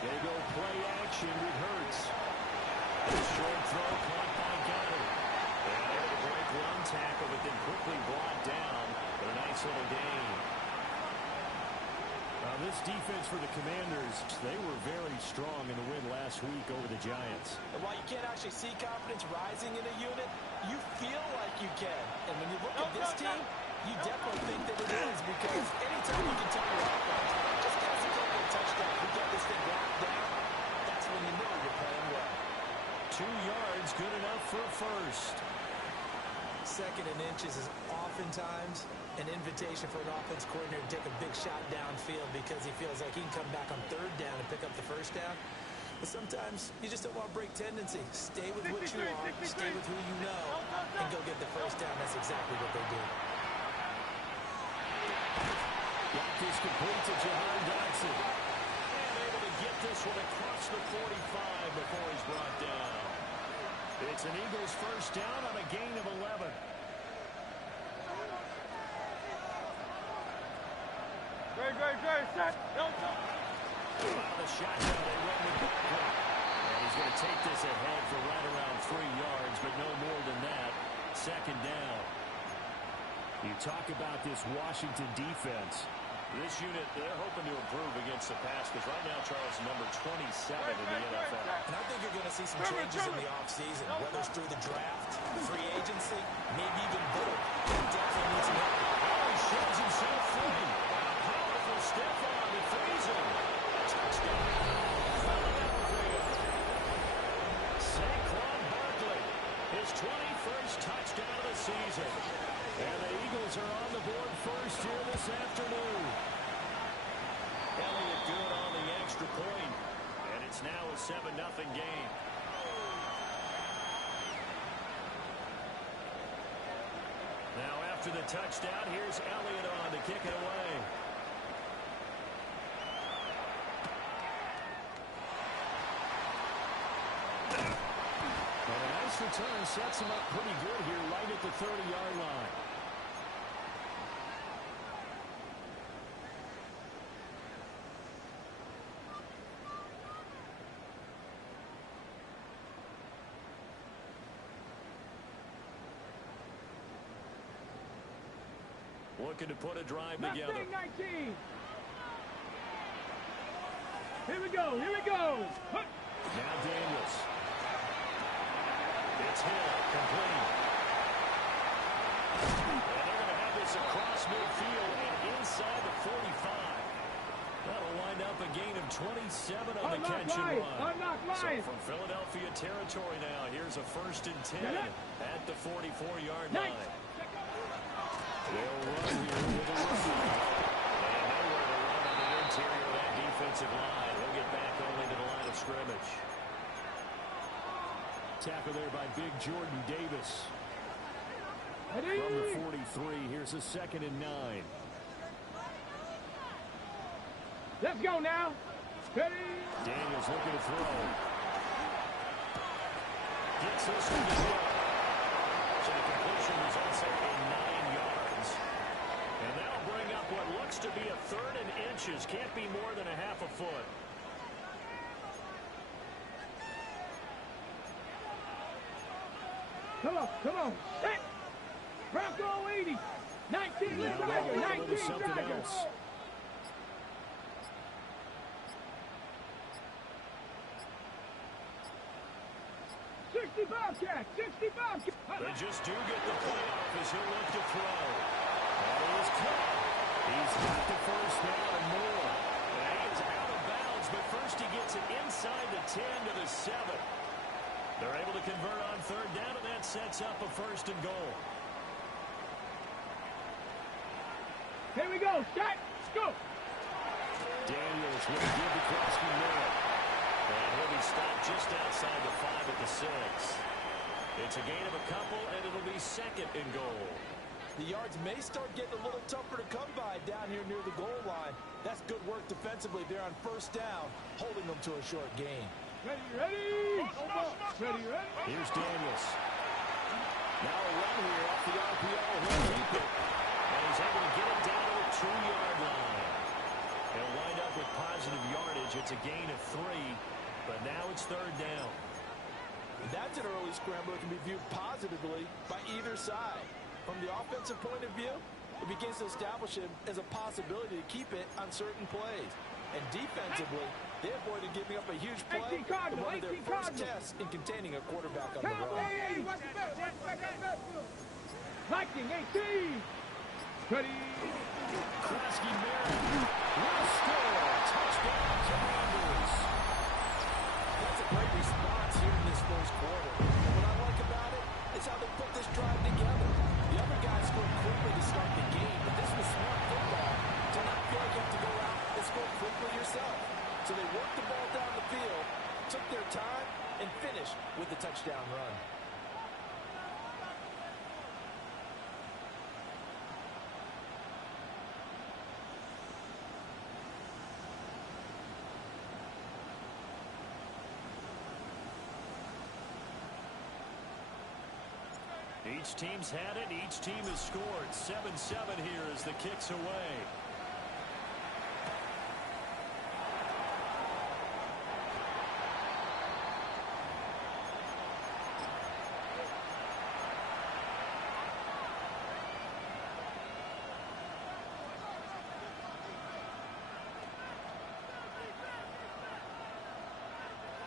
They go play action with Hurts. Short throw caught by Goddard. They're able to break one tackle, but then quickly brought down. But a nice little gain. This defense for the Commanders, they were very strong in the win last week over the Giants. And while you can't actually see confidence rising in a unit, you feel like you can. And when you look at this team, you definitely think that it is, because anytime you can tell your offense, just get us a couple of touchdowns, we get this thing locked down, that's when you know you're playing well. 2 yards, good enough for first. Second and inches is oftentimes an invitation for an offense coordinator to take a big shot downfield because he feels like he can come back on third down and pick up the first down. But sometimes you just don't want to break tendency. Stay with what you are, stay with who you know, and go get the first down. That's exactly what they did. Got this complete to Jahan Dotson. And able to get this one across the 45 before he's brought down. It's an Eagles first down on a gain of 11. Great, set. Out of the shotgun, they run with Barkley. And he's going to take this ahead for right around 3 yards, but no more than that. Second down. You talk about this Washington defense. This unit, they're hoping to improve against the pass because right now, Charles, number 27 in the NFL. And I think you're going to see some changes in the offseason, whether it's through the draft, free agency, maybe even both. They definitely need some help. Oh, he shoves himself free. A powerful step on it frees him. Touchdown, Philadelphia. Saquon Barkley, his 21st touchdown of the season. And the Eagles are on the board first here this afternoon. Elliott good on the extra point. And it's now a 7-0 game. Now after the touchdown, here's Elliott on to kick it away. And a nice return sets him up pretty good here right at the 30-yard line. Looking to put a drive together. 19. Here we go. Now Daniels. It's Hill, complete. And they're going to have this across midfield and inside the 45. That'll wind up a gain of 27 on the catch and run. So from Philadelphia territory now, here's a 1st and 10 at the 44-yard line. They'll run here with a rookie. And nowhere to run on the interior of that defensive line. He'll get back only to the line of scrimmage. Tackle there by Big Jordan Davis. From the 43, here's a 2nd and 9. Let's go now. Ready? Daniels looking to throw. Gets this one to go. So the completion results in 9 yards. And that'll bring up what looks to be a 3rd and inches. Can't be more than a half a foot. Come on. Set. Bronco 80. 19, let's Tiger. 19, Tiger. 65 catch. They just do get the playoff as he'll look to throw. That is caught. He's got the first down and more. And he's out of bounds, but first he gets it inside the 10 to the 7. They're able to convert on 3rd down, and that sets up a 1st and goal. Here we go. Set. Go. Daniels will give the crossman there. And he'll be stopped just outside the 5 at the 6. It's a gain of a couple, and it'll be 2nd and goal. The yards may start getting a little tougher to come by down here near the goal line. That's good work defensively there on 1st down, holding them to a short gain. Ready? Here's Daniels. Now a run here off the RPO. He'll keep it. And he's able to get it down to the 2-yard line. yardage. It's a gain of 3, but now it's third down. That's an early scramble that can be viewed positively by either side. From the offensive point of view, it begins to establish him as a possibility to keep it on certain plays. And defensively, they avoided giving up a huge play in one of their first tests in containing a quarterback on the run. Viking 18. Ready. Kraski Merritt will score. Touchdown, Commanders. That's a great response here in this first quarter. And what I like about it is how they put this drive together. The other guys scored quickly to start the game, but this was smart football to not feel like you have to go out and score quickly yourself. So they worked the ball down the field, took their time, and finished with the touchdown run. Each team's had it. Each team has scored. 7-7 here as the kick's away.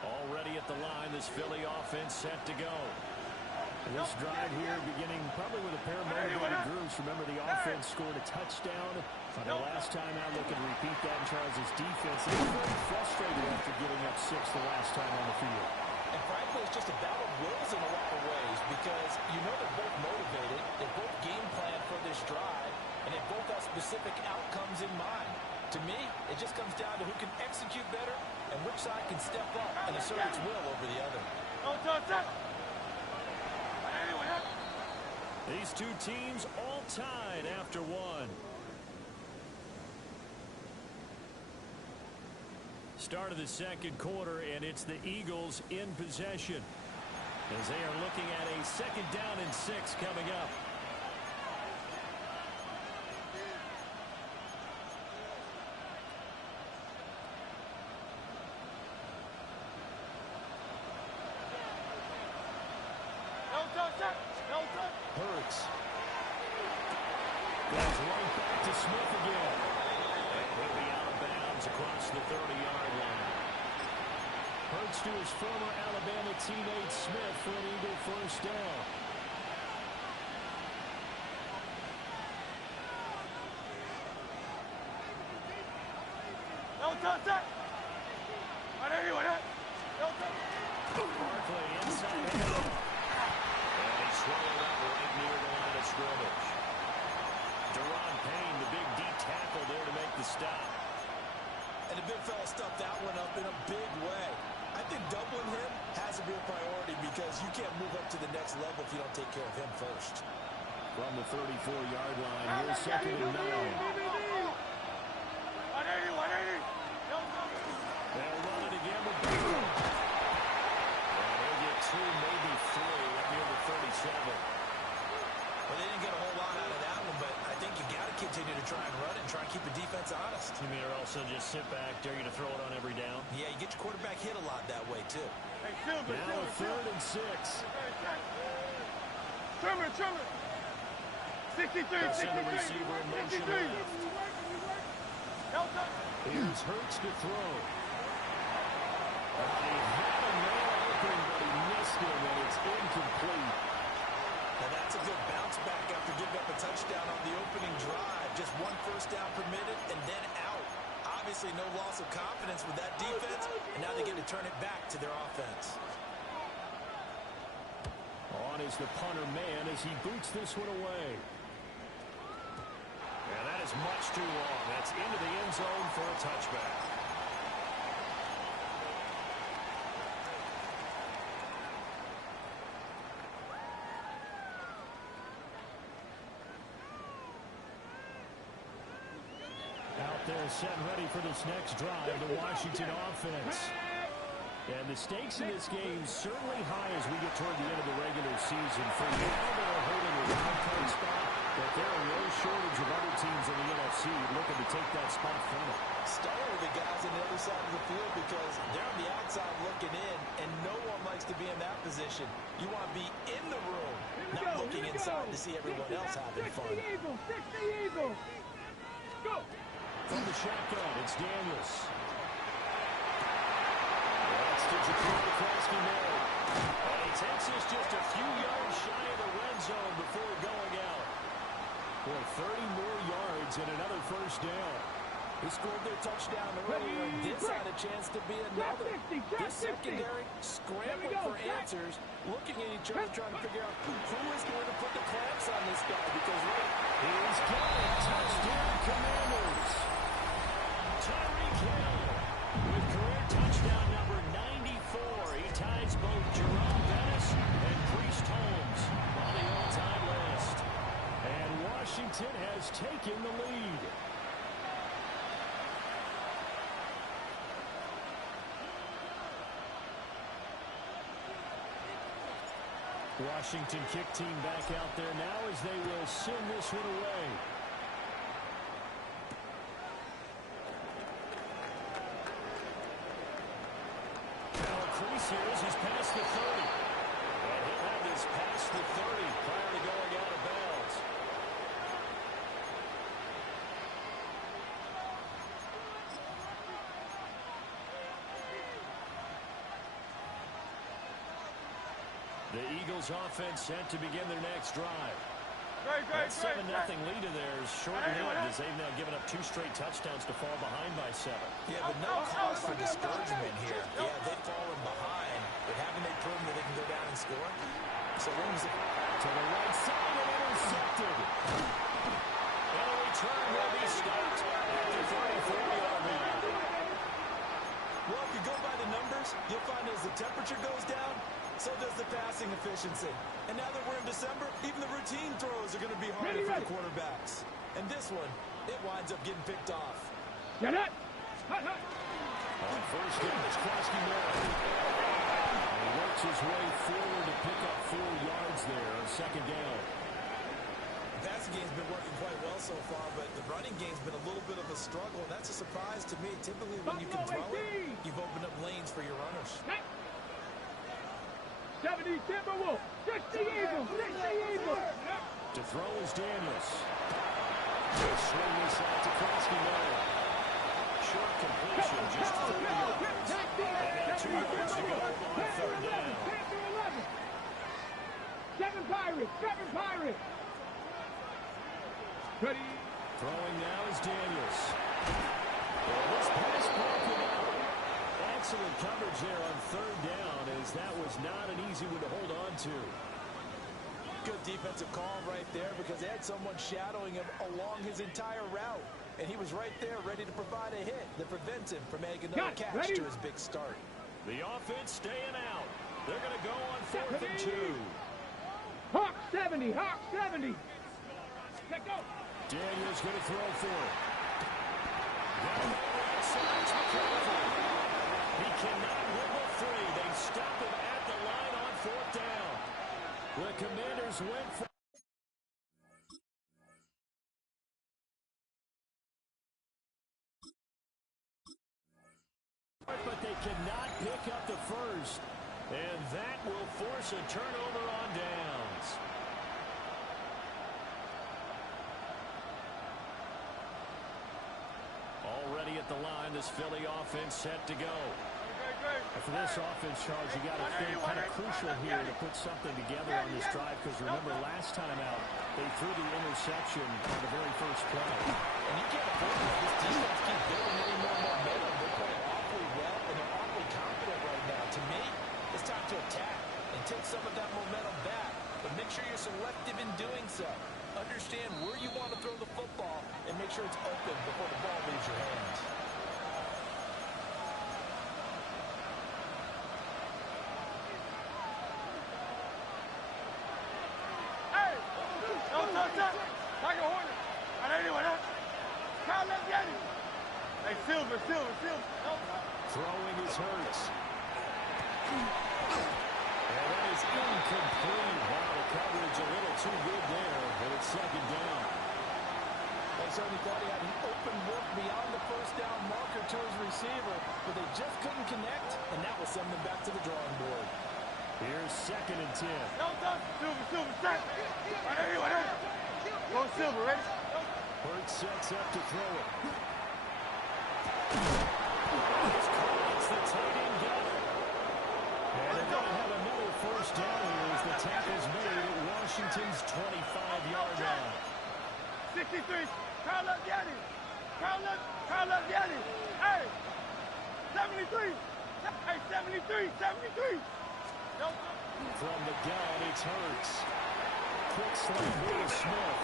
Already at the line, this Philly offense set to go. This drive here beginning probably with a pair of motivated groups. Remember, the offense scored a touchdown. The last time out, looking to repeat that in Charles' defense. They were very frustrated after giving up 6 the last time on the field. And frankly, it's just a battle of wills in a lot of ways because you know they're both motivated, they both game plan for this drive, and they both have specific outcomes in mind. To me, it just comes down to who can execute better and which side can step up and assert its will over the other. These two teams all tied after one. Start of the second quarter, and it's the Eagles in possession as they are looking at a 2nd down and 6 coming up. Hurts. Goes right back to Smith again. And he'll be out of bounds across the 30-yard line. Hurts to his former Alabama teammate Smith for an Eagle first down. Barkley inside him. And he swallowed up right near the line of scrimmage. Deron Payne, the big D tackle there to make the stop. And the big fella stuffed that one up in a big way. I think doubling him has to be a priority because you can't move up to the next level if you don't take care of him first. From the 34-yard line, here's 2nd and 9. They'll run it again with Baker. And they'll get 2, maybe 3 up near the 37. Well, they didn't get a whole lot out of that one, but I think you got to continue to try and run it and try and keep the defense honest. You mean also just sit back, dare you to throw it on every down? Yeah, you get your quarterback hit a lot that way, too. Now a 3rd and 6. Trimmer. 63, Send the receiver in motion left. Here's Hurts to throw. He had a man open, but he missed him, and it's incomplete. Now that's a good bounce back after giving up a touchdown on the opening drive. Just 1 first down permitted and then out. Obviously no loss of confidence with that defense, and now they get to turn it back to their offense. On is the punter man as he boots this one away. And that is much too long. That's into the end zone for a touchback. Out there set and ready for this next drive, the Washington offense. And the stakes in this game certainly high as we get toward the end of the regular season. For now, they're holding a wild card spot, but there are no shortage of other teams in the NFC looking to take that spot from him. Start with the guys on the other side of the field because they're on the outside looking in, and no one likes to be in that position. You want to be in the room, not looking inside to see everyone else having fun. 60 Eagles, 60 Eagles. Go. From the shotgun, it's Daniels. That's to Jacoby Krosky-Miller. And he takes us just a few yards shy of the red zone before going out. Boy, 30 more yards and another first down. He scored their touchdown earlier, and this had a chance to be another. This secondary scrambling for answers, looking at each other, trying to figure out who is going to put the clamps on this guy, because he's got it. Touchdown, Commanders. Tyreek Hill with career touchdown number 94. He ties both Jerome Bettis and Priest Holmes on the all-time list. And Washington has taken the lead. Washington kick team back out there now as they will send this one away. Now a crease here as he's past the 30. And he'll have this past the 30 prior to going out of bounds. The Eagles offense set to begin their next drive. That 7-0 lead of theirs short-lived as they've now given up 2 straight touchdowns to fall behind by 7. Yeah, but no cause for discouragement here. Yeah, they've fallen behind, but haven't they proven that they can go down and score? So Williams to the right side and intercepted. And a return will be stopped at the 34-yard line. Well, if you go by the numbers, you'll find as the temperature goes down, so does the passing efficiency. And now that we're in December, even the routine throws are going to be harder for the quarterbacks. And this one, it winds up getting picked off. Get it! On first down, it's Krosky-Miller. He works his way forward to pick up 4 yards there on second down. The passing game's been working quite well so far, but the running game's been a little bit of a struggle, and that's a surprise to me. Typically, when you can throw it, you've opened up lanes for your runners. 70 Timberwolves, 60 Eagles, 60 Eagles. To throw is Daniels. Swing this out to Krosky-Miller. Short completion, just 3 yards. And now 2 yards to go on third down. 7 Pirates, 7 Pirates. Ready. Throwing now is Daniels. And this pass broken out. Excellent coverage there on third down, as that was not an easy one to hold on to. Good defensive call right there because they had someone shadowing him along his entire route. And he was right there ready to provide a hit that prevents him from adding another catch to his big start. The offense staying out. They're going to go on 4th and 2. Hawk 70, Hawk 70. Let go. Daniels going to throw for it. Down the right side to McCaffrey. He cannot wiggle free. They stop him at the line on 4th down. The Commanders went for but they cannot pick up the first. And that will force a turnover on downs. Already at the line, this Philly offense set to go. For this offense, Charles, you got to think kind of crucial here to put something together on this drive, because remember last time out, they threw the interception on the very first play. And you can't afford to let this defense keep building any more momentum. They're playing awfully well, and they're awfully confident right now. To me, it's time to attack and take some of that momentum back. But make sure you're selective in doing so. Understand where you want to throw the football and make sure it's open before the ball leaves your hands. Hey! Don't touch that! Like a hornet! And anyone else? Kyle, let's get it! Hey, Silver! Throwing his Hurts. And that is incomplete. Wow, the coverage a little too good there, but it's second down. They certainly thought he had an open look couldn't connect, and that will send them back to the drawing board. Here's 2nd and 10. Silver, set. Right here. Go Silver, ready? Hurts sets up to throw it. It's the tight end got it. And they're going to have another first down here as the tackle's made at Washington's 25-yard line. 63. Carl up, Yanni. Carl up, Yanni. Hey, 73. Hey, 73. From the gun, it's Hurts. Quick slant to Smith.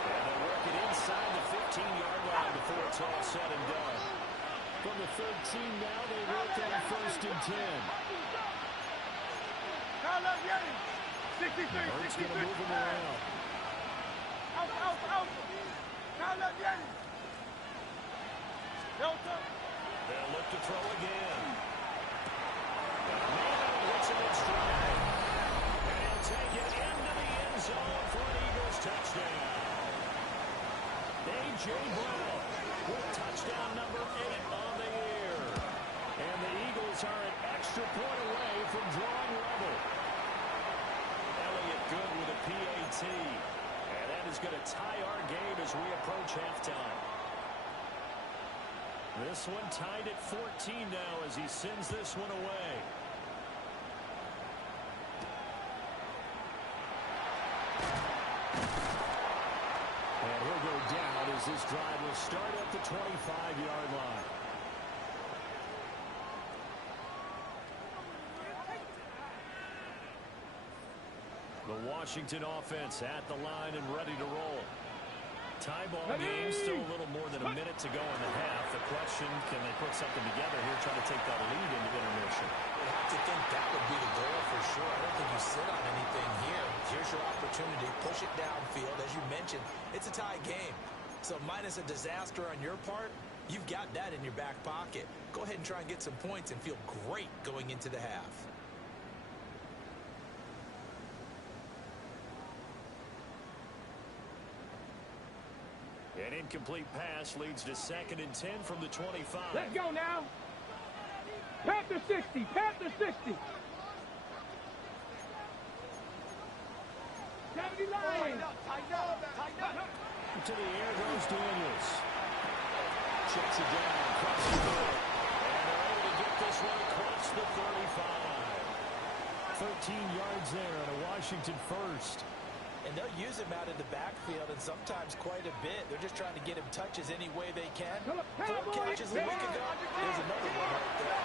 And they work it inside the 15-yard line before it's all said and done. From the 13 now, they work on 1st and 10. Carl up, Yanni. 63. Hurts going to move him around. Out. Carl up, Yanni. Delta. They'll look to throw again. Hits him in stride. And he'll take it into the end zone for an Eagles touchdown. A.J. Brown with touchdown number 8 on the year. And the Eagles are an extra point away from drawing level. Elliott good with a PAT. And that is going to tie our game as we approach halftime. This one tied at 14 now as he sends this one away. And he'll go down as this drive will start at the 25-yard line. The Washington offense at the line and ready to roll. Tie ball game, still a little more than a minute to go in the half. The question, can they put something together here, try to take that lead into intermission? I have to think that would be the goal for sure. I don't think you sit on anything here. Here's your opportunity. Push it downfield. As you mentioned, it's a tie game. So minus a disaster on your part, you've got that in your back pocket. Go ahead and try and get some points and feel great going into the half. An incomplete pass leads to 2nd and 10 from the 25. Let's go now. Panther 60. Panther 60. 70 line. Tighten up. To the air goes Daniels. Checks it down. Crosses it. And they're able to get this one across the 35. 13 yards there on a Washington first. And they'll use him out in the backfield and sometimes quite a bit. They're just trying to get him touches any way they can. 4 catches a week ago. There's another one right there.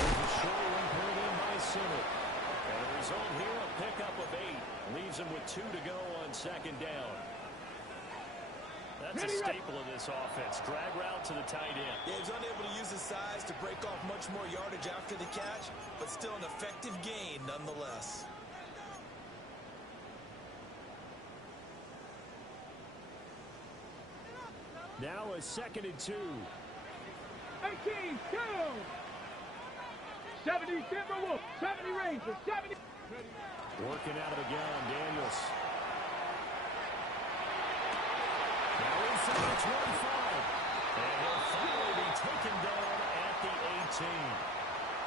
There's a short one put in by Center. And the result here, a pickup of 8. Leaves him with 2 to go on 2nd down. That's a staple of this offense. Drag route to the tight end. Yeah, he's unable to use his size to break off much more yardage after the catch, but still an effective gain nonetheless. Now a 2nd and 2. 18, 2. 70 Timberwolves, 70 Rangers, 70. Working out of the gun, Daniels. Now inside the 25. And he'll finally be taken down at the 18.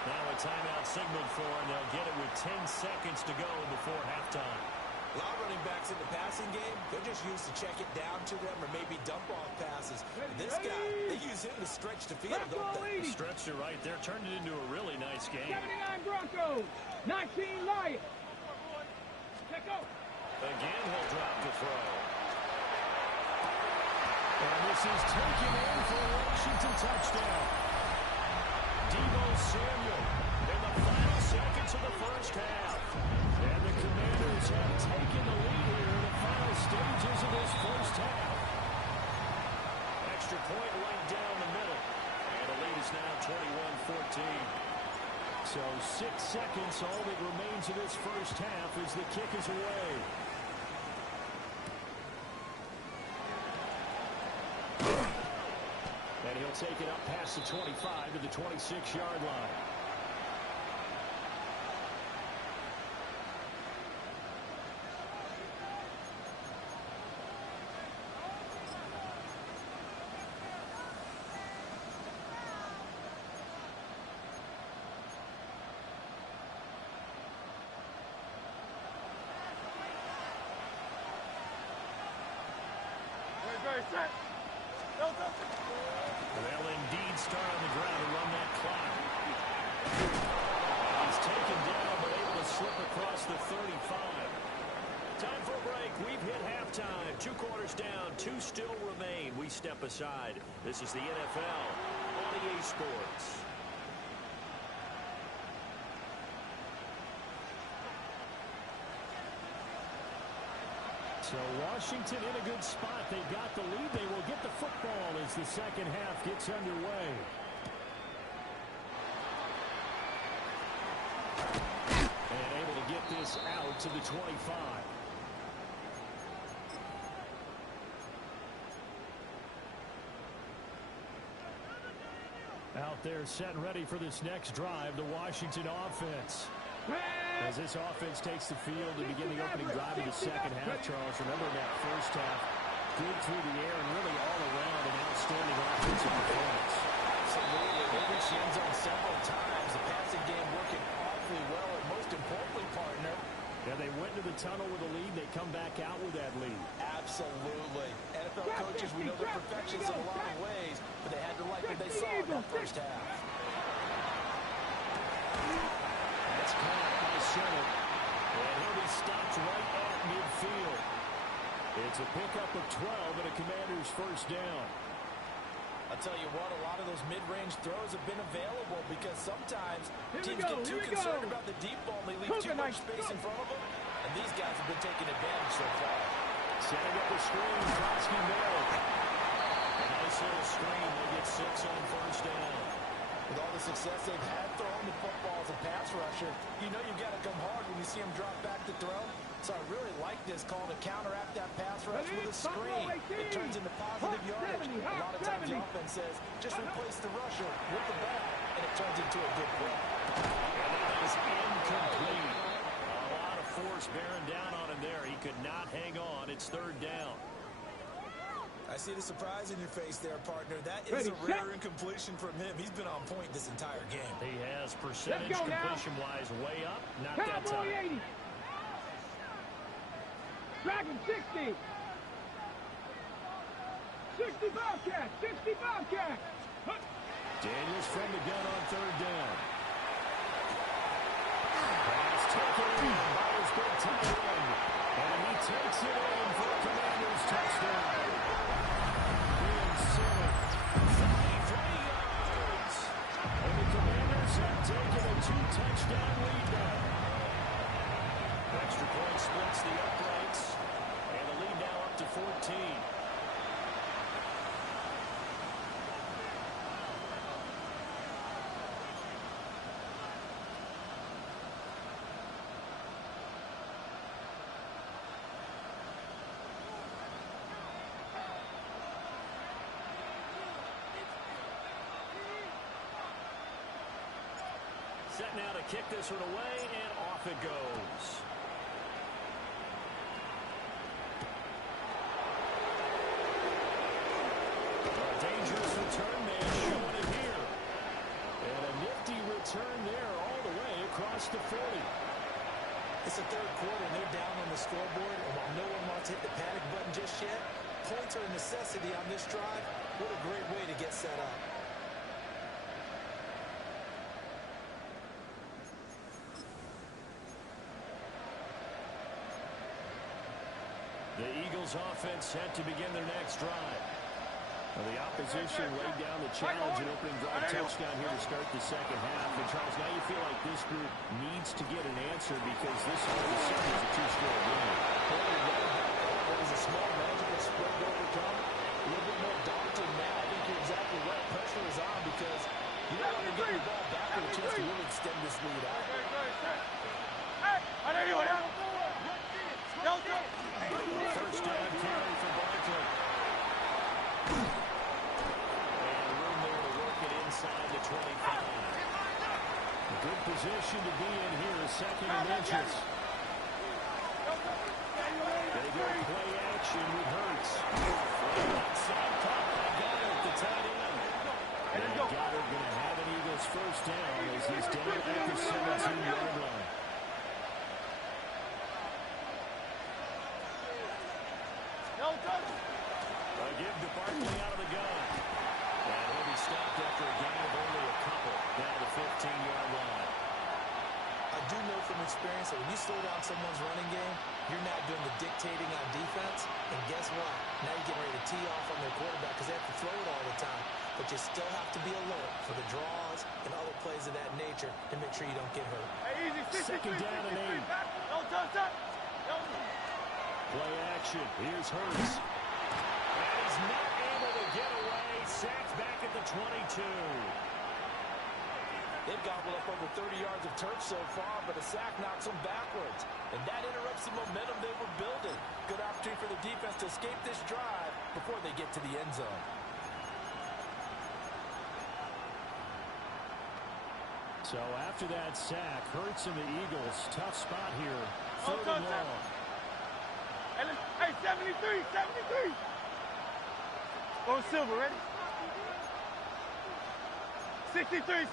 Now a timeout signaled for, and they'll get it with 10 seconds to go before halftime. A lot of running backs in the passing game, they're just used to check it down to them or maybe dump off passes. This guy, they use him to stretch the field, don't they? Stretched it right there, turned it into a really nice game. 79 Broncos, 19 Lions. Check out. Again, he'll drop the throw. And this is taken in for a Washington touchdown. Deebo Samuel in the final seconds of the first half. And the Commanders have taken the lead here in the final stages of this first half. Extra point right down the middle. And the lead is now 21-14. So 6 seconds, all that remains of this first half as the kick is away. And he'll take it up past the 25 to the 26-yard line. set. Don't touch it. They'll indeed start on the ground and run that clock. He's taken down, but able to slip across the 35. Time for a break. We've hit halftime. 2 quarters down. 2 still remain. We step aside. This is the NFL on EA Sports. So Washington in a good spot. They've got the lead. They will get the football as the second half gets underway. And able to get this out to the 25. Out there set and ready for this next drive, the Washington offense. As this offense takes the field to begin the opening drive of the second half, Charles, remember in that first half, good through the air and really all around an outstanding offensive performance. Absolutely. They reached the end zone several times. The passing game working awfully well, and most importantly, partner, Yeah, they went to the tunnel with a lead. They come back out with that lead. absolutely. NFL coaches, we know they're perfections in a lot of ways, but they had to like what they saw in that first half. That's caught by Senate. And he'll be stopped right at midfield. It's a pickup of 12 and a Commander's first down. I'll tell you what, a lot of those mid-range throws have been available because sometimes teams get too concerned about the deep ball and they leave too much space in front of them. And these guys have been taking advantage so far. Setting up a screen, Trotsky nailed. A nice little screen. They get 6 on first down. With all the success they've had throwing the football as a pass rusher, you know you've got to come hard when you see them drop back to throw. So I really like this call to counteract that pass rush with a screen. It turns into positive yardage. A lot of times the offense says, just replace the rusher with the ball, and it turns into a good play. And that is incomplete. A lot of force bearing down on him there. He could not hang on. It's third down. I see the surprise in your face there, partner. That is a rare incompletion from him. He's been on point this entire game. He has percentage completion-wise way up. Not that Cowboy time. 80. Dragon 60. 60 Bobcat. 60 Bobcat. Daniels from the gun on third down. Pass taken in by his big tight end. And he takes it in for a Commander's touchdown. Ian Simmons, 33 yards. And the Commanders have taken a 2-touchdown lead now. Extra point splits the uprights. And the lead now up to 14. Set now to kick this one away, and off it goes. A dangerous return man showing it here. And a nifty return there all the way across the 40. It's the third quarter, and they're down on the scoreboard, and while no one wants to hit the panic button just yet, points are a necessity on this drive. What a great way to get set up. The Eagles offense set to begin their next drive. Well, the opposition laid down the challenge and opening drive touchdown here to start the second half. And Charles, now you feel like this group needs to get an answer because this all of a sudden is a 2-score game. It was a small magical spread to overcome. A little bit more daunting now. I think you're exactly right. Pressure is on because you don't want to get the ball back with a chance to really extend this lead out. Hey, I know you are. First down carry for Barkley. And room there to work it inside the 25. A good position to be in here, second and inches. They go play action with Hurts. Outside caught by Goddard, the tight end. And Goddard going to have an Eagles first down as he's down at the 17-yard line. A give coming out of the gun. And he'll be stopped after a gain of only a couple down to the 15-yard line. I do know from experience that when you slow down someone's running game, you're now doing the dictating on defense. And guess what? Now you're getting ready to tee off on their quarterback because they have to throw it all the time. But you still have to be alert for the draws and other plays of that nature to make sure you don't get hurt. Hey, easy. 63, Second down and 8. Don't touch that. Play action. Here's Hurts. And he's not able to get away. Sacked back at the 22. They've gobbled up over 30 yards of turf so far, but a sack knocks them backwards. And that interrupts the momentum they were building. Good opportunity for the defense to escape this drive before they get to the end zone. So after that sack, Hurts and the Eagles, tough spot here. Third and long. Hey, 73. Go Silver, ready? 63.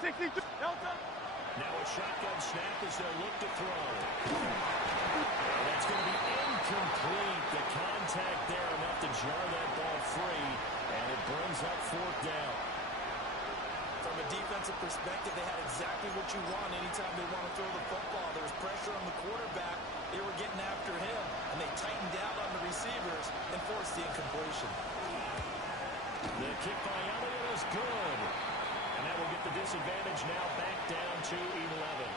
Now a shotgun snap as they'll look to throw. And that's going to be incomplete. The contact there enough to jar that ball free, and it brings up fourth down. From a defensive perspective, they had exactly what you want anytime they want to throw the football. There was pressure on the quarterback. They were getting after him, and they tightened down on the receivers and forced the incompletion. The kick by Elliott is good. And that will get the disadvantage now back down to 11.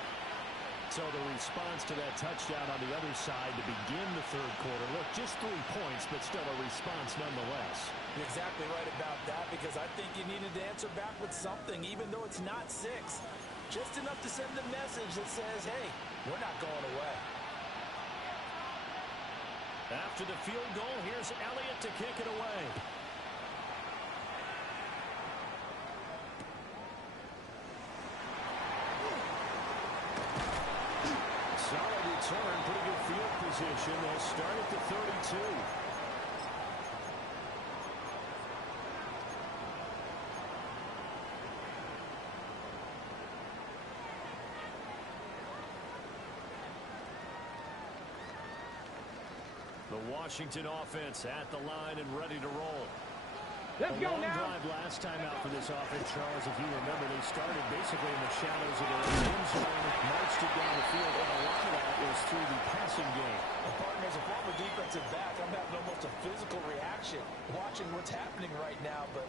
So the response to that touchdown on the other side to begin the third quarter. Look, just 3 points, but still a response nonetheless. You're exactly right about that, because I think you needed to answer back with something, even though it's not 6. Just enough to send a message that says, hey, we're not going away. After the field goal, here's Elliott to kick it away. Solid return, pretty good field position. They'll start at the 32. The Washington offense at the line and ready to roll. Let's go long now. drive last time out for this offense, Charles. If you remember, they started basically in the shadows of their own end zone, marched it down the field, and a lot of that was through the passing game. And partner, as a former defensive back, I'm having almost a physical reaction watching what's happening right now. But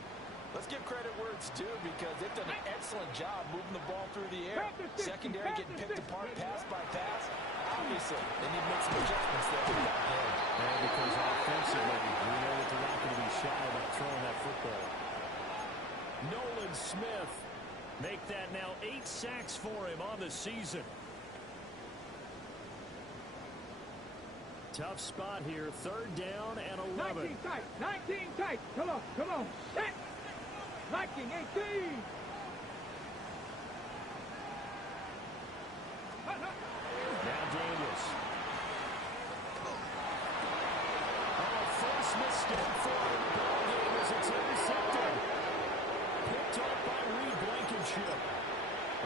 let's give credit where it's due, because they've done an excellent job moving the ball through the air. Secondary getting picked apart pass by pass. Obviously, they need to make some adjustments there in that game. And because offensively, we know that they're not going to be shy about throwing that football. Nolan Smith make that now 8 sacks for him on the season. Tough spot here. Third down and 11. 19 tight. Come on. Set. 19, 18. Now Daniels. First mistake for the ball game as it's intercepted. Picked up by Reed Blankenship.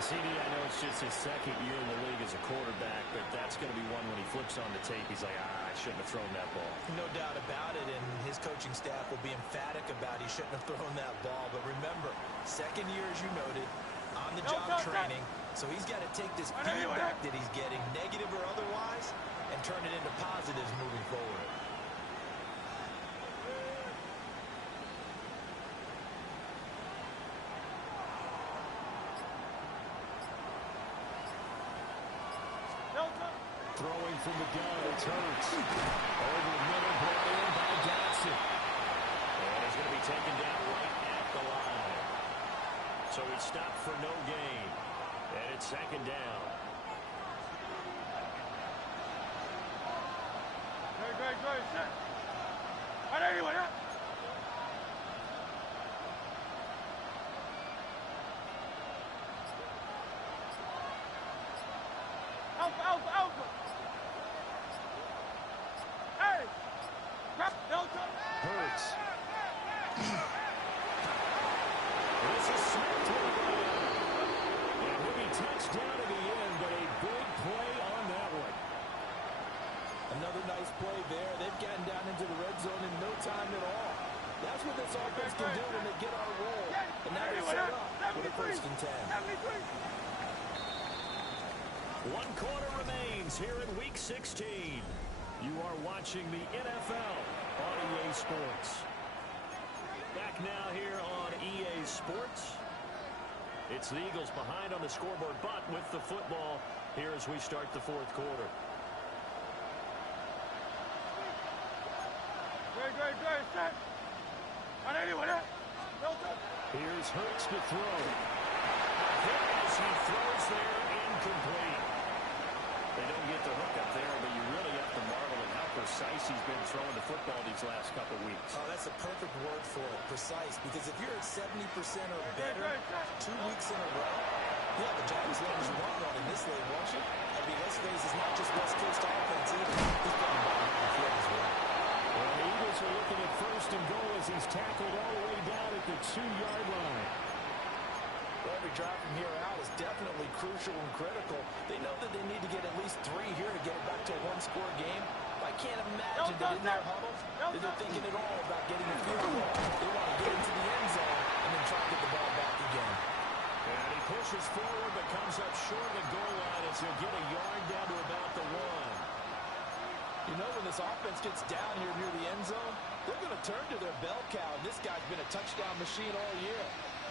CD, I know it's just his second year in the league as a quarterback, but that's going to be one when he flips on the tape, he's like, I shouldn't have thrown that ball. No doubt about it, and his coaching staff will be emphatic about he shouldn't have thrown that ball. But remember, second year, as you noted, on-the-job training, so he's got to take this feedback that he's getting, negative or otherwise, and turn it into positives moving forward. Throwing from the gun, it's Hurts. Over the middle, brought in by Dotson. And he's going to be taken down right at the line. So he stopped for no gain. And it's second down. Great. Set. All right, anyway, huh? Alpha. Hey! Hurts. This is smacked to the ground. And he'll be touched down at the end, but a big play on that one. Another nice play there. They've gotten down into the red zone in no time at all. That's what this offense can do when they get on a roll. And now they're set up with a 1st and 10. 1 quarter remains here in Week 16. You are watching the NFL on EA Sports. Back now here on EA Sports. It's the Eagles behind on the scoreboard, but with the football here as we start the 4th quarter. Great, set. Here's Hurts to throw. As he throws there, incomplete. They don't get the hook up there, but you really have to marvel at how precise he's been throwing the football these last couple weeks. Oh, that's a perfect word for it, precise, because if you're at 70% or better 2 weeks in a row, yeah, the job as long as you want one in this league, won't you? I mean, let's face it, it's not just West Coast offense either. He's putting the ball on the field as well. Well, the Eagles are looking at 1st and goal as he's tackled all the way down at the 2-yard line. Every drive from here out is definitely crucial and critical. They know that they need to get at least 3 here to get it back to a 1-score game. I can't imagine that in their huddle that they're thinking at all about getting a field goal. They want to get into the end zone and then try to get the ball back again. And he pushes forward but comes up short of the goal line as he'll get a yard down to about the 1. You know, when this offense gets down here near the end zone, they're going to turn to their bell cow. This guy's been a touchdown machine all year.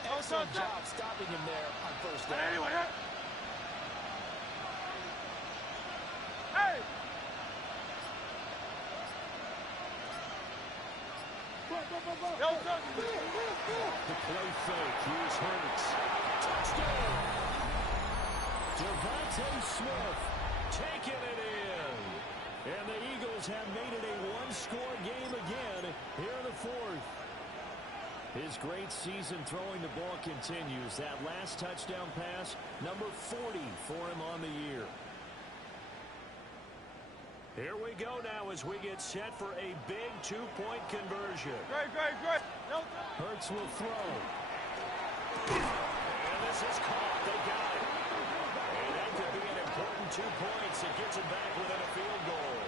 Excellent job stopping him there on 1st down. Hey! The play fake. Here's Hurts. Touchdown! Devontae Smith taking it in. And the Eagles have made it a 1-score game again here in the 4th. His great season throwing the ball continues. That last touchdown pass, number 40 for him on the year. Here we go now as we get set for a big 2-point conversion. Great. Hurts will throw. And this is caught. They got it. And that could be an important 2 points. It gets it back within a field goal.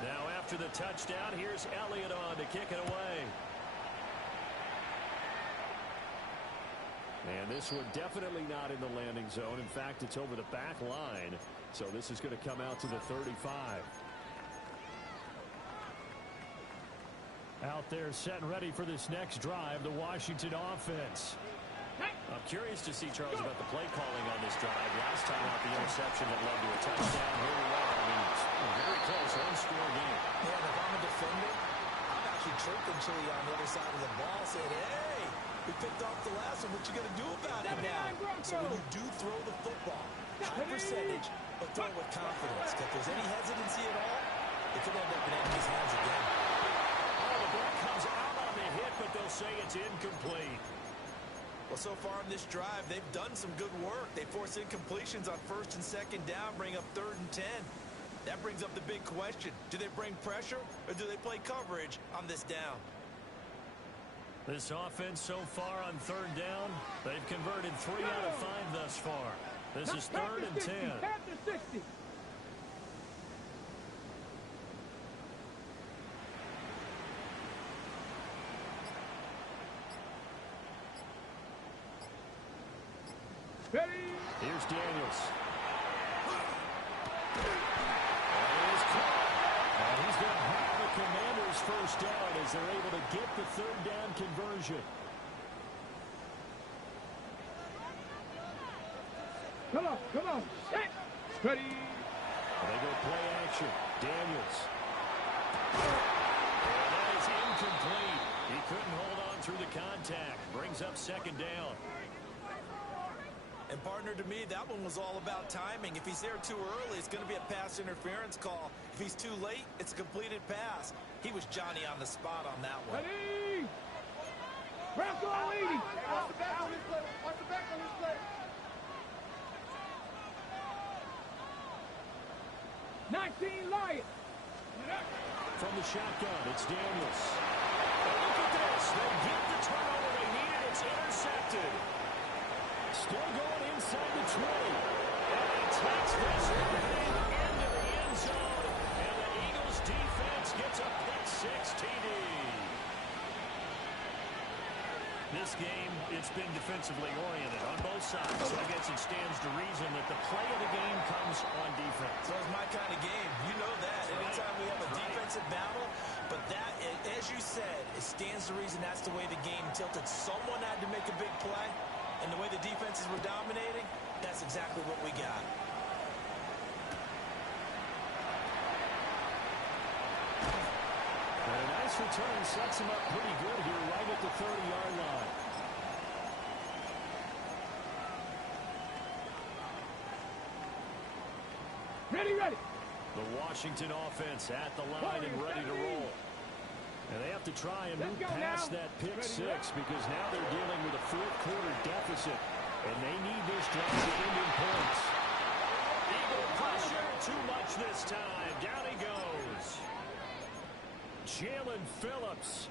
Now after the touchdown, here's Elliott on to kick it away. And this one definitely not in the landing zone. In fact, it's over the back line. So this is going to come out to the 35. Out there set and ready for this next drive, the Washington offense. I'm curious to see, Charles, about the play calling on this drive. Last time out, the interception that led to a touchdown. Here we are. I mean, it's a very close, 1-score game. Yeah, and if I'm a defender, I'm actually chirping Chili on the other side of the ball, saying, hey, we picked off the last one. What you going to do about it now? So when you do throw the football, high percentage, but throw it with confidence. If there's any hesitancy at all, it could end up in enemy's hands again. Oh, the ball comes out on the hit, but they'll say it's incomplete. Well, so far in this drive, they've done some good work. They force incompletions on 1st and 2nd down, bring up 3rd and 10. That brings up the big question. Do they bring pressure, or do they play coverage on this down? This offense so far on 3rd down, they've converted 3 out of 5 thus far. This is 3rd and 10. Panther 60. Ready? Here's Daniels. And he's going to have the Commanders' 1st down as they're able to get the 3rd down conversion. Come on. Hey. Ready? They go play action. Daniels. And that is incomplete. He couldn't hold on through the contact. Brings up 2nd down. And partner, to me, that one was all about timing. If he's there too early, it's going to be a pass interference call. If he's too late, it's a completed pass. He was Johnny on the spot on that one. Ready? wk16 Lions. From the shotgun, it's Daniels. And look at this. They get the turnover they needed. It's intercepted. Still going inside the 20. And he takes this one into the end zone. And the Eagles defense gets a pick-6 TD. This game, it's been defensively oriented on both sides. So I guess it stands to reason that the play of the game comes on defense. So it's my kind of game. You know that. Anytime we have a defensive battle, but that, as you said, it stands to reason that's the way the game tilted. Someone had to make a big play, and the way the defenses were dominating, that's exactly what we got. And a nice return sets him up pretty good here right at the 30-yard line. Ready. The Washington offense at the line and ready to roll. And they have to try and move past that pick-6 because now they're dealing with a fourth-quarter deficit. And they need this drive to end in points. Eagle pressure, too much this time. Down he goes. Jalen Phillips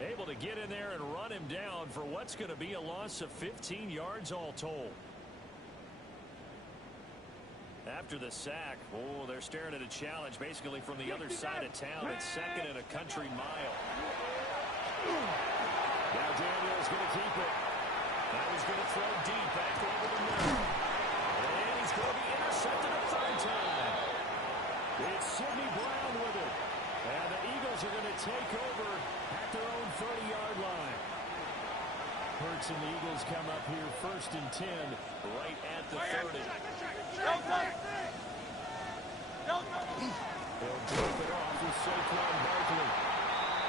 able to get in there and run him down for what's going to be a loss of 15 yards all told. After the sack, they're staring at a challenge basically from the other side of town. It's second and a country mile. Now Daniels going to keep it. Now he's going to throw deep back over the middle. And he's going to be intercepted a third time. It's Sidney Brown with it. And the Eagles are going to take over at their own 30-yard line. Hurts and the Eagles come up here first and 10 right at the 30. They'll drop it off with Saquon Barkley.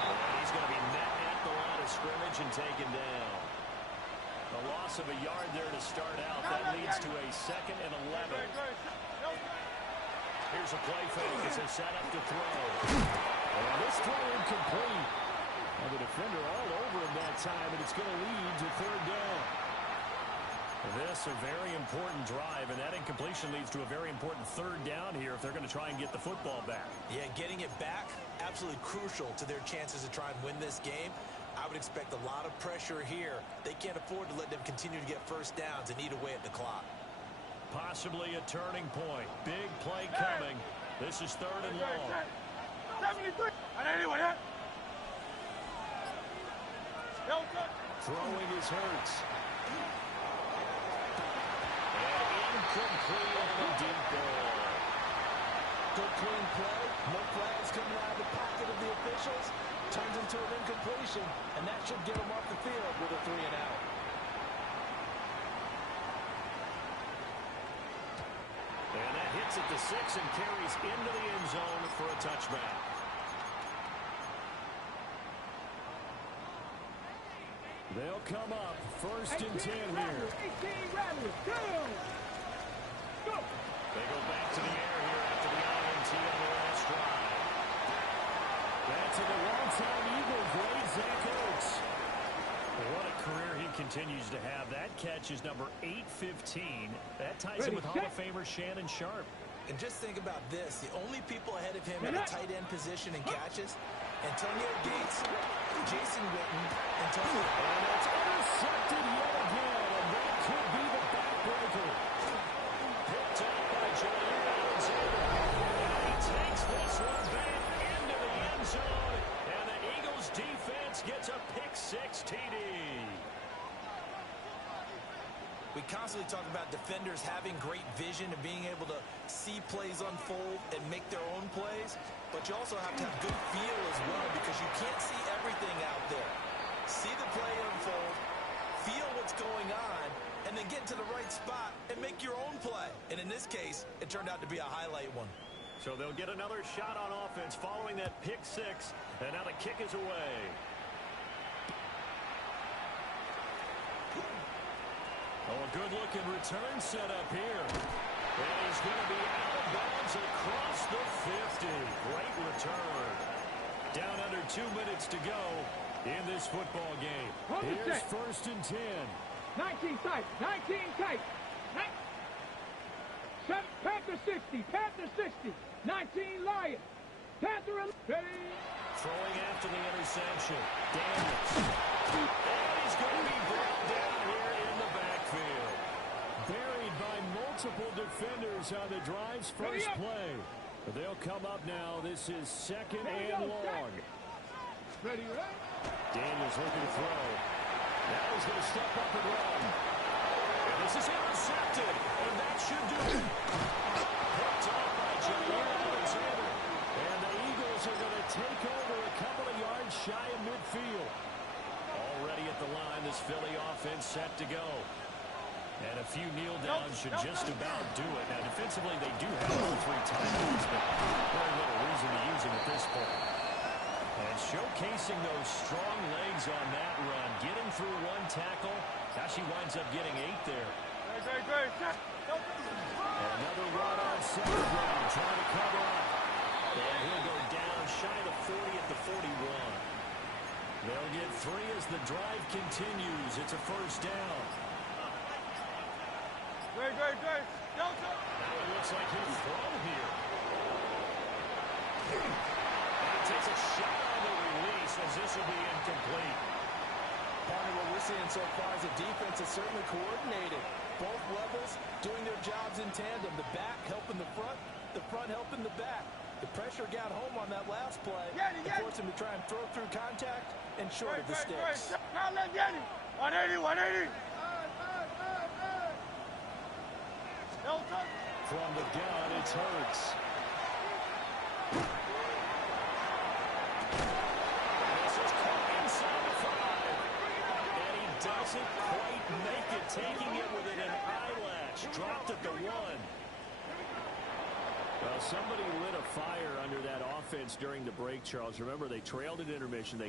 And he's going to be met at the line of scrimmage and taken down. A loss of a yard there to start out. That leads to a second and 11. Here's a play fake as they set up to throw. And this throw incomplete. And the defender all over him that time, and it's going to lead to third down. This a very important drive, and that incompletion leads to a very important third down here if they're going to try and get the football back. Yeah, getting it back, absolutely crucial to their chances to try and win this game. I would expect a lot of pressure here. They can't afford to let them continue to get first downs and eat away at the clock. Possibly a turning point. Big play coming. This is third and long. 73. Throwing is Hurts. And incomplete on the deep ball. Good clean play. No flags coming out of the pocket of the officials. Turns into an incompletion, and that should get them off the field with a 3-and-out. And that hits at the 6 and carries into the end zone for a touchback. They'll come up first and 10 here. 18 Rattlers, go! They go back to the air here after the INT on the last drive. Back to the longtime Eagle, great Zach Ertz. What a career he continues to have. That catch is number 815. That ties him with Hall of Famer Shannon Sharp. And just think about this. The only people ahead of him in the tight end position in catches, Antonio Gates, Jason Witten, Antonio. And it's intercepted yet again, and that could be the backbreaker. Picked up by Jair Alexander. And he takes this one back into the end zone, and the Eagles defense gets a pick-6 TD. We constantly talk about defenders having great vision and being able to see plays unfold and make their own plays, but you also have to have good feel as well because you can't see everything out there. See the play unfold, feel what's going on, and then get to the right spot and make your own play. And in this case, it turned out to be a highlight one. So they'll get another shot on offense following that pick-6, and now the kick is away. Oh, a good-looking return set up here. And he's going to be out of bounds across the 50. Great return. Down under 2 minutes to go in this football game. Here's first and 10. 19 tight, 19 tight. Panther 60, Panther 60. 19 Lions. Panther. Ready. Throwing after the interception. Daniels. And he's going to be brought down here in the backfield. Buried by multiple defenders on the drive's first play. They'll come up now. This is second and long. Ready, right? Daniels looking to throw. Now he's going to step up and run. And this is intercepted. And that should do it. Picked off by Jair Alexander. And the Eagles are going to take over a couple of yards shy of midfield. Already at the line, this Philly offense set to go. And a few kneel downs should just about do it. Now, defensively, they do have all 3 timeouts, but very little reason to use them at this point. And showcasing those strong legs on that run, getting through 1 tackle. Now she winds up getting 8 there. Great. And another run on second down, trying to cover up. And he'll go down shy of the 40 at the 41. They'll get 3 as the drive continues. It's a first down. Great. Now it looks like he'll throw here. And he takes a shot on the release as this will be incomplete. Partner, what we're seeing so far is the defense is certainly coordinated. Both levels doing their jobs in tandem. The back helping the front helping the back. The pressure got home on that last play and forced him to try and throw through contact and short of the sticks. Now let's get it. 180. From the gun, it's Hurts. This is caught inside the 5. And he doesn't quite make it, taking it within an eyelash. Dropped at the 1. Well, somebody lit a fire under that offense during the break, Charles. Remember, they trailed at intermission. They